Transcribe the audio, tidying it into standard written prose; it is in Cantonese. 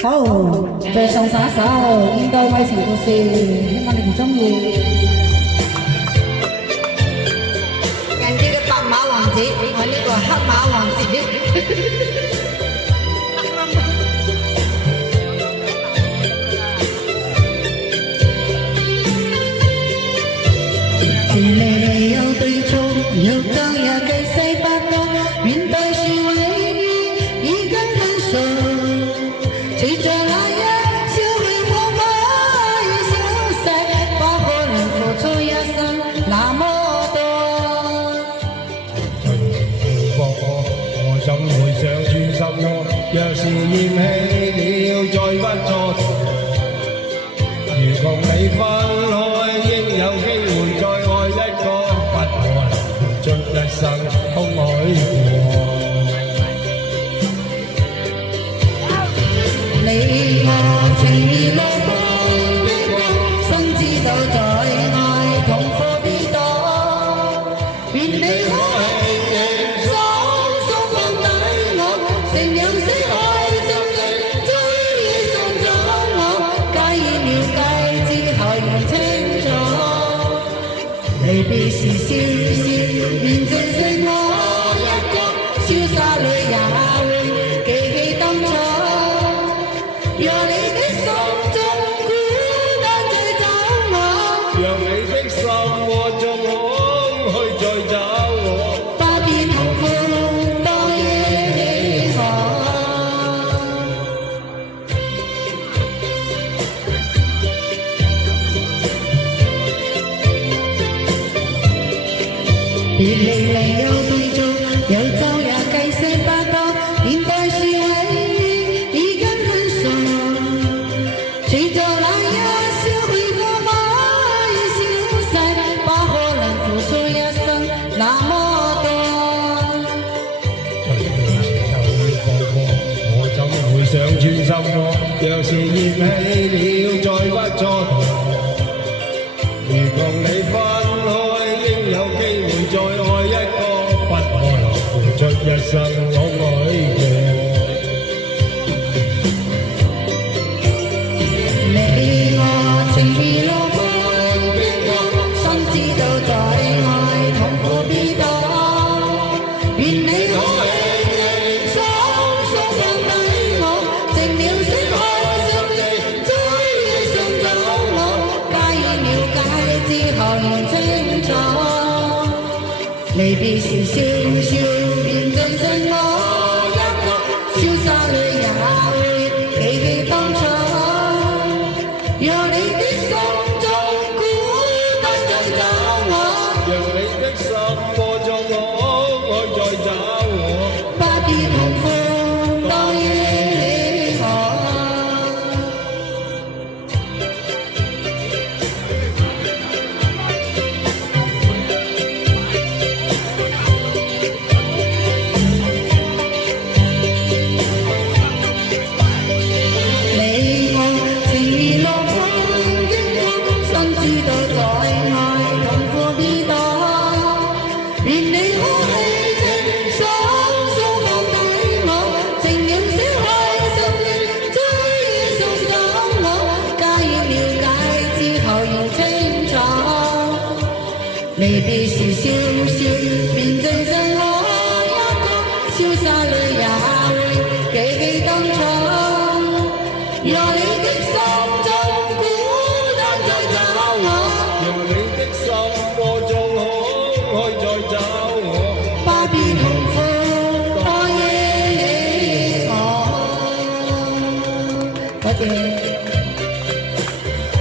好，再送上一首《現代愛情故事》，希望你哋中意。人哋嘅白馬王子，我呢個黑馬王子。別離有對錯，有晝夜計世八度，面對是永遠已經很熟。隨着那日消去火花與消逝，不可能付出一生那麼多。曾經過我怎會想專心愛？若是嫌棄了，再不蹉跎。如共你分開，應有機會再愛一個，不可能付出一生空虛過。你我情義路般經過，心知道在愛痛苦必多。願你可輕輕鬆鬆放低我，承認識愛心的終於送咗我，假意了解之後仍清楚，離別時笑笑，面正剩我一個，瀟灑裏也會記起當初。若你的心中孤單再找我，讓你的心窩中空虛再找我，不必痛苦多憶起我。別離離有對錯，有晝夜計世八度，現代是永遠已經很熟。隨着那日消去火花與消逝，不可能付出一生那麼多。隨時就會放過，我怎會想專心愛？若是嫌棄了，再不蹉跎。如共你分開，應有機會再愛一個，不可能付出一生空虛過。你我情義路般經過，心知道在愛痛苦必多。願你可輕輕鬆鬆放低我，靜了釋開心的追憶送走我，假意了解之後仍清楚，離別時笑笑，面正剩我一個，瀟灑裏也會記起當初。若你的心中孤單再找我，讓你的心窩中空虛再找我，不必痛苦多憶起我。你我情義路般經過，心知道在愛痛苦必多。願你可輕輕鬆鬆放低我，靜了釋開心的追憶送走我，假意了解之後仍清楚，離別時笑笑，面正剩我一個，瀟灑裏也會記起當初。若你的心中孤單再找我，讓你的心窩中空虛再找我，不必痛苦多憶起我。多謝。